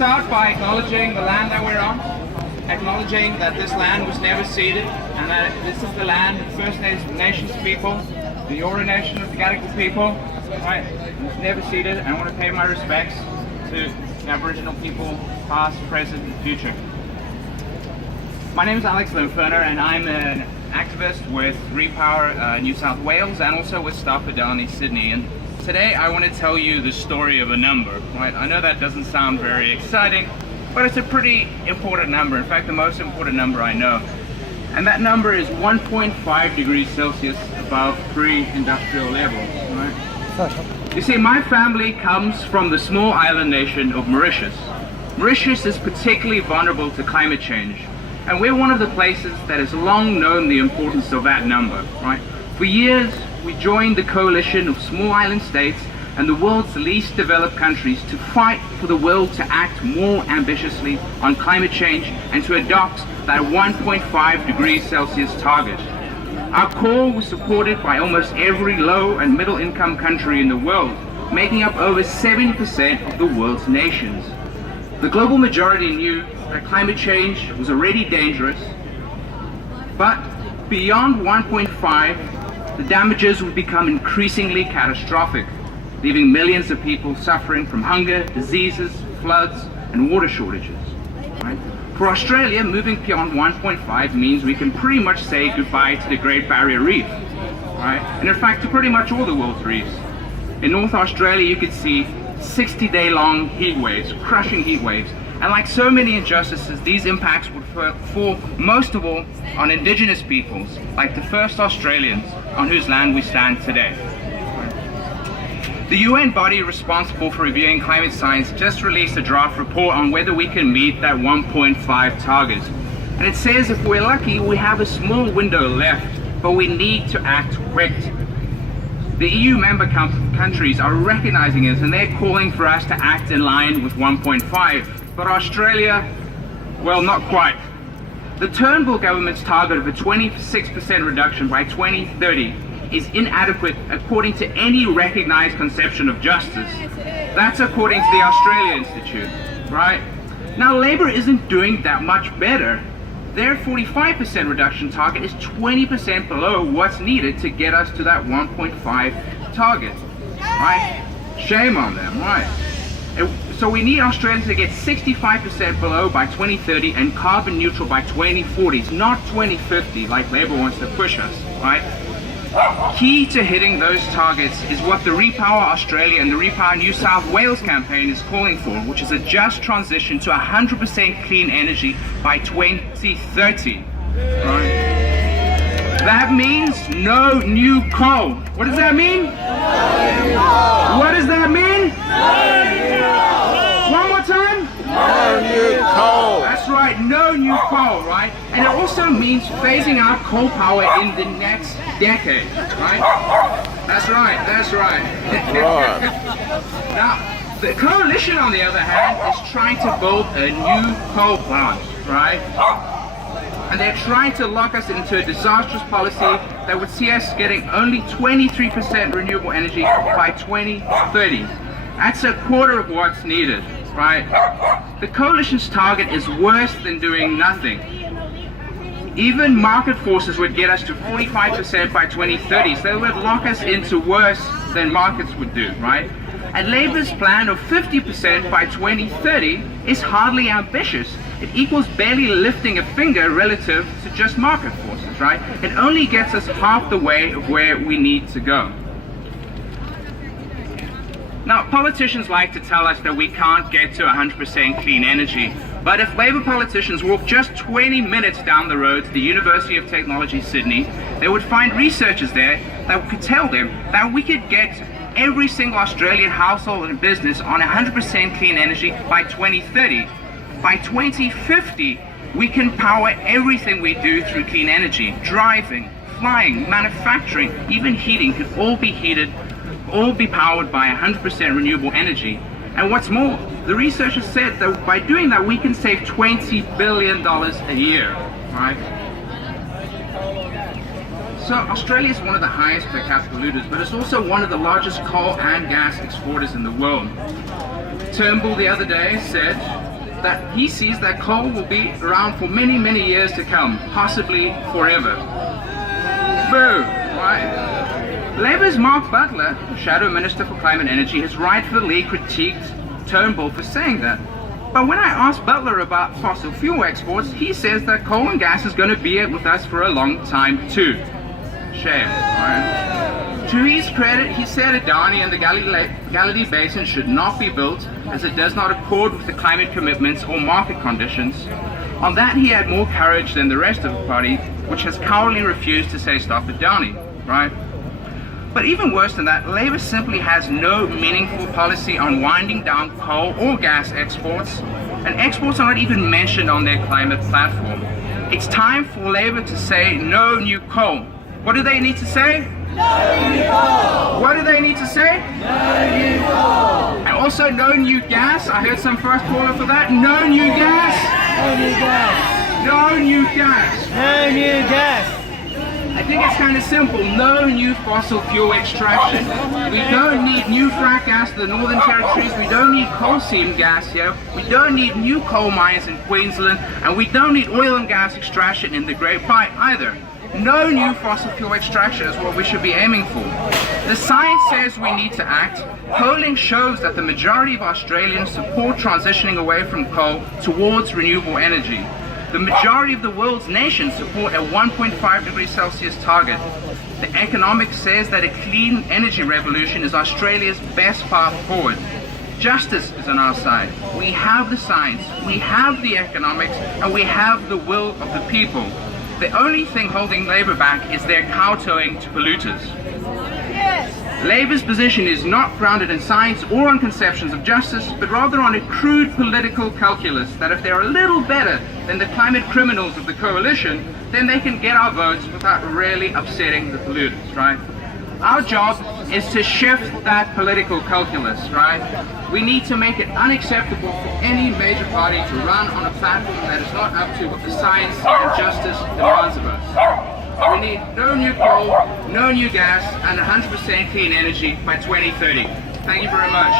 start by acknowledging the land that we're on, acknowledging that this land was never ceded, and that this is the land of First Nations people, the Eora Nation of the Gadigal people, right? It was never ceded, and I want to pay my respects to Aboriginal people, past, present, and future. My name is Alex Limferner, and I'm an activist with Repower New South Wales and also with Stop Adani Sydney. And today I want to tell you the story of a number, right? I know that doesn't sound very exciting, but it's a pretty important number. In fact, the most important number I know. And that number is 1.5 degrees Celsius above pre-industrial levels, right? You see, my family comes from the small island nation of Mauritius. Mauritius is particularly vulnerable to climate change. And we're one of the places that has long known the importance of that number, right? For years, we joined the coalition of small island states and the world's least developed countries to fight for the will to act more ambitiously on climate change and to adopt that 1.5 degrees Celsius target. Our call was supported by almost every low and middle income country in the world, making up over 70% of the world's nations. The global majority knew that climate change was already dangerous, but beyond 1.5, the damages would become increasingly catastrophic, leaving millions of people suffering from hunger, diseases, floods, and water shortages. Right? For Australia, moving beyond 1.5 means we can pretty much say goodbye to the Great Barrier Reef, right? And in fact, to pretty much all the world's reefs. In North Australia, you could see 60-day-long heat waves, crushing heat waves. And like so many injustices, these impacts would fall most of all on Indigenous peoples, like the first Australians on whose land we stand today. The UN body responsible for reviewing climate science just released a draft report on whether we can meet that 1.5 target. And it says if we're lucky, we have a small window left, but we need to act quick. The EU member countries are recognizing it, and they're calling for us to act in line with 1.5. But Australia, well, not quite. The Turnbull government's target of a 26% reduction by 2030 is inadequate according to any recognized conception of justice. That's according to the Australia Institute, right? Now, Labor isn't doing that much better. Their 45% reduction target is 20% below what's needed to get us to that 1.5 target, right? Shame on them, right? So we need Australia to get 65% below by 2030 and carbon neutral by 2040, not 2050 like Labor wants to push us, right? Key to hitting those targets is what the Repower Australia and the Repower New South Wales campaign is calling for, which is a just transition to 100% clean energy by 2030. Right? That means no new coal. What does that mean? What does that mean? One more time? No new coal. That's right, no new coal, right? And it also means phasing out coal power in the next decade, right? That's right, that's right. Now, the coalition, on the other hand, is trying to build a new coal plant, right? And they're trying to lock us into a disastrous policy that would see us getting only 23% renewable energy by 2030. That's a quarter of what's needed, right? The coalition's target is worse than doing nothing. Even market forces would get us to 45% by 2030, so they would lock us into worse than markets would do, right? And Labor's plan of 50% by 2030 is hardly ambitious. It equals barely lifting a finger relative to just market forces, right? It only gets us half the way of where we need to go. Now, politicians like to tell us that we can't get to 100% clean energy, but if Labor politicians walk just 20 minutes down the road to the University of Technology, Sydney, they would find researchers there that could tell them that we could get every single Australian household and business on 100% clean energy by 2030. By 2050, we can power everything we do through clean energy. Driving, flying, manufacturing, even heating could all be powered by 100% renewable energy. And what's more, the researchers said that by doing that, we can save $20 billion a year, right? So Australia is one of the highest per capita polluters, but it's also one of the largest coal and gas exporters in the world. Turnbull the other day said that he sees that coal will be around for many, many years to come, possibly forever. Boo! Right? Labour's Mark Butler, Shadow Minister for Climate and Energy, has rightfully critiqued Turnbull for saying that. But when I asked Butler about fossil fuel exports, he says that coal and gas is going to be with us for a long time too. Shame, right? To his credit, he said Adani and the Galilee Basin should not be built as it does not accord with the climate commitments or market conditions. On that, he had more courage than the rest of the party, which has cowardly refused to say stop Adani, right? But even worse than that, Labour simply has no meaningful policy on winding down coal or gas exports, and exports are not even mentioned on their climate platform. It's time for Labour to say no new coal. What do they need to say? No new coal! What do they need to say? No new coal! And also no new gas. I heard some first caller for that. No new gas! No new gas! No new gas! No new gas! I think it's kind of simple. No new fossil fuel extraction. We don't need new frack gas to the Northern Territories. We don't need coal seam gas here. We don't need new coal mines in Queensland. And we don't need oil and gas extraction in the Great Bight either. No new fossil fuel extraction is what we should be aiming for. The science says we need to act. Polling shows that the majority of Australians support transitioning away from coal towards renewable energy. The majority of the world's nations support a 1.5 degrees Celsius target. The economics says that a clean energy revolution is Australia's best path forward. Justice is on our side. We have the science, we have the economics, and we have the will of the people. The only thing holding Labour back is their kowtowing to polluters. Yes! Labour's position is not grounded in science or on conceptions of justice, but rather on a crude political calculus that if they're a little better than the climate criminals of the coalition, then they can get our votes without really upsetting the polluters, right? Our job is to shift that political calculus, right? We need to make it unacceptable for any major party to run on a platform that is not up to what the science and justice demands of us. We need no new coal, no new gas, and 100% clean energy by 2030. Thank you very much.